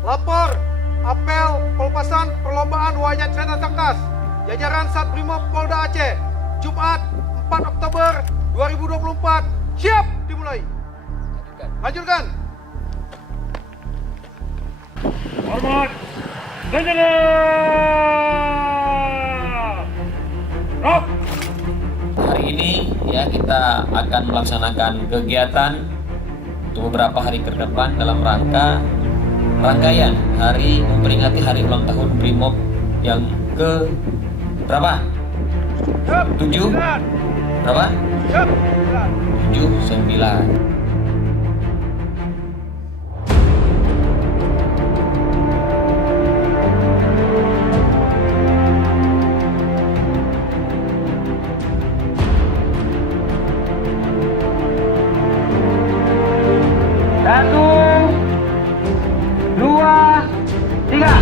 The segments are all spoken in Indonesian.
Lapor, apel, pelepasan perlombaan wayang kereta Sangkas, jajaran Satbrimob Polda Aceh, Jumat 4 Oktober 2024, siap dimulai. Lanjutkan. Hormat, bendera! Rock! Hari ini ya kita akan melaksanakan kegiatan untuk beberapa hari ke depan dalam rangkaian hari memperingati hari ulang tahun Brimob yang ke berapa? 7? Berapa? 7, 9. Satu, dua, tiga.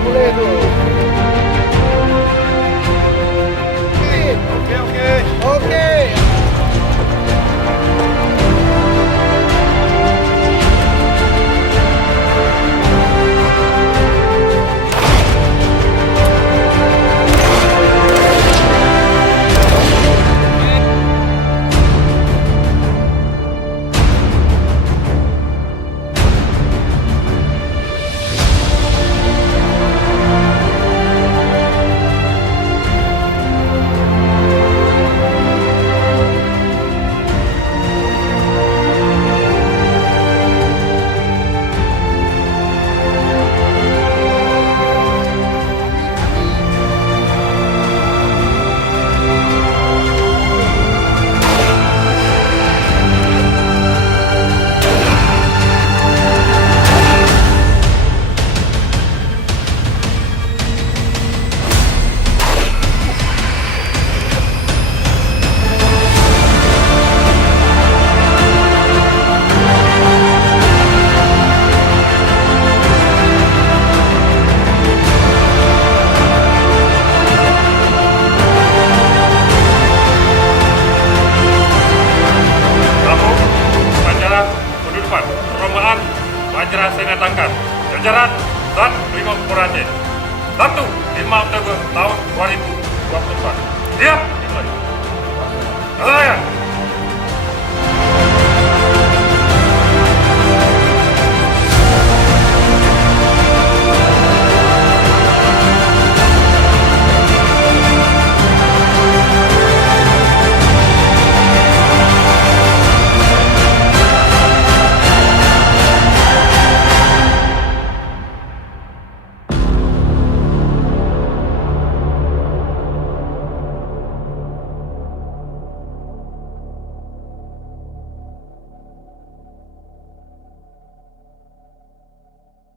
Boleh tuh. Oke. Perlombaan Wajra Sena Tangkas, jajaran dan Brimob Polda 1 5 Oktober tahun 2024. Siap dimulai.